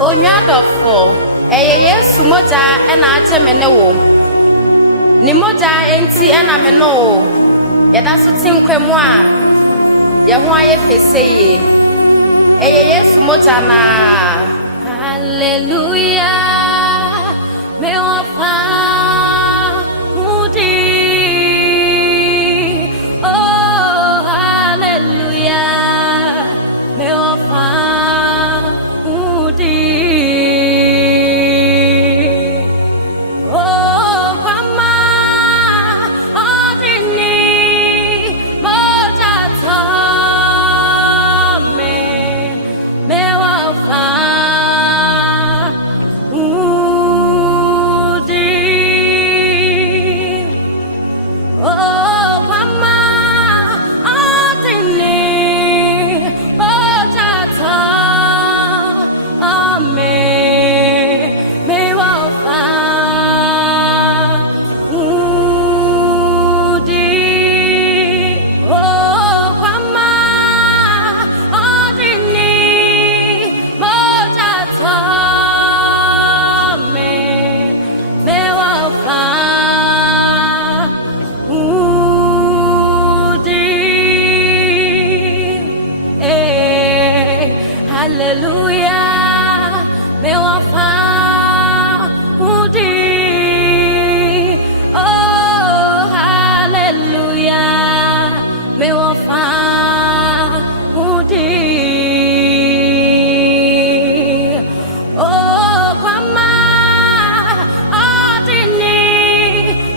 Onyadofo, Yesu Mogya ena ache me ne wo. Ni Mogya enti ena me no. Yeda so tinkwemu a ye ho aye feseye. Yesu Mogya na. Hallelujah. Me ofa udi. Oh hallelujah. Me ofa udi. Oh kwama odini Mogya to me ofa Hallelujah, me wafa udi. Oh, hallelujah, me wafa udi. Oh, kwama adini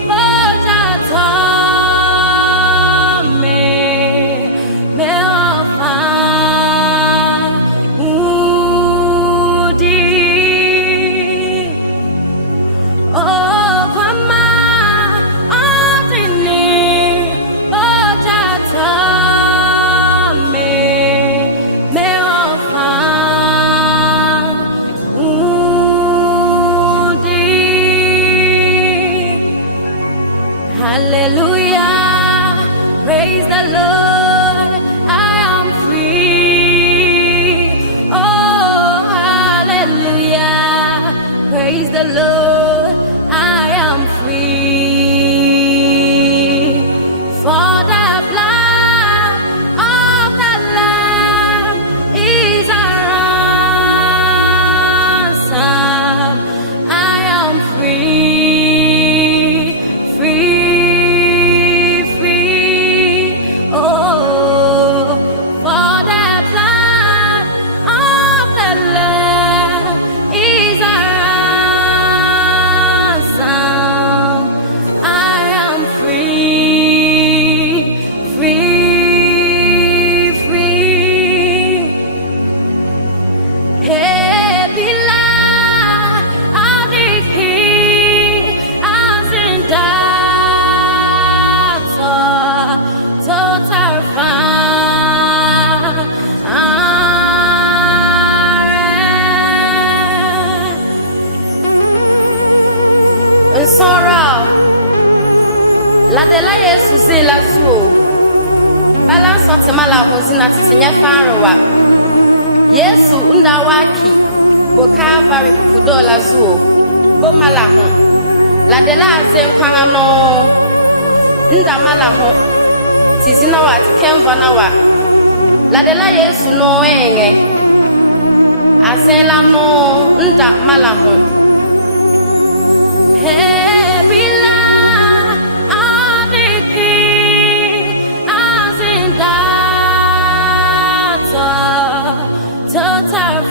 Mogya to me wafa. Hallelujah, praise the Lord, I am free. Oh, hallelujah, praise the Lord, I am free. For the blood of the Lamb is a ransom. I am free, free. Sorrow la de la Yesu ze la zuo balance otemala hozina tsenye fanrewa Yesu ndawaki bo Calvary pudo la zuo bo mala ho la de la aze nkwan no ndamala ho tizina wa tikemva na wa la de la Yesu no enye azela no ndamala ho. Hey, bila adiki as in that total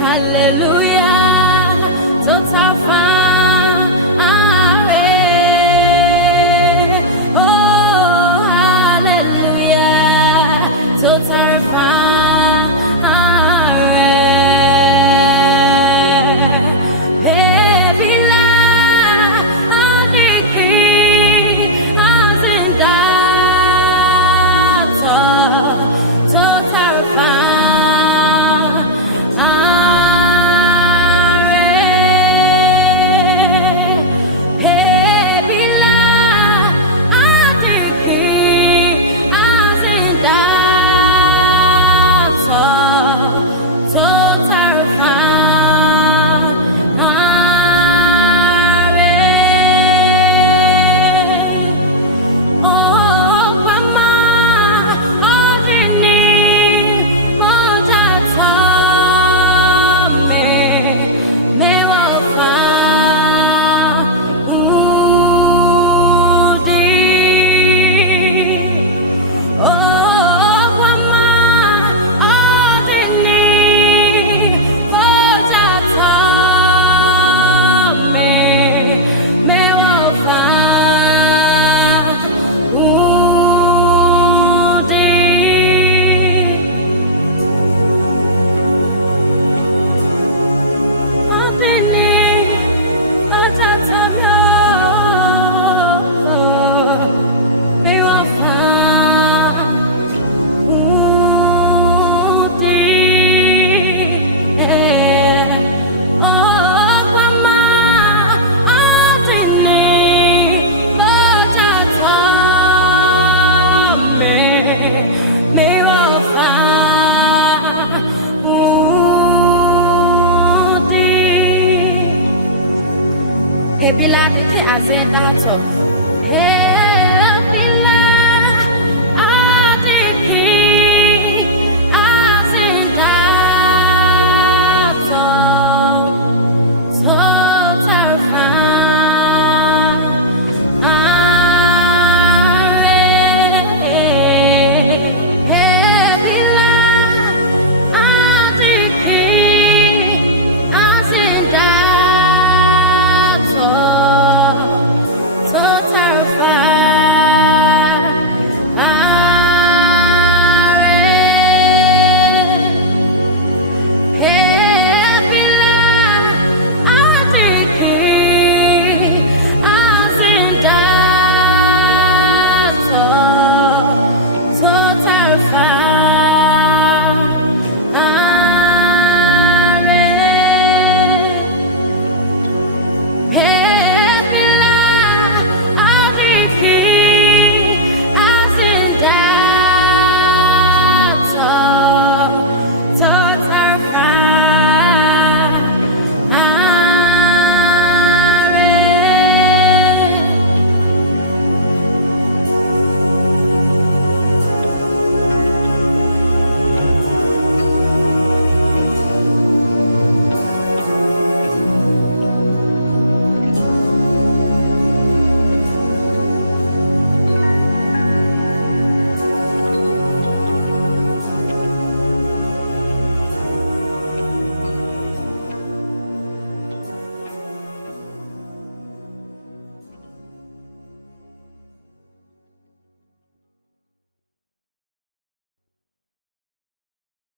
hallelujah, total oh, hallelujah, total Hebila de ke azenda to. Hey.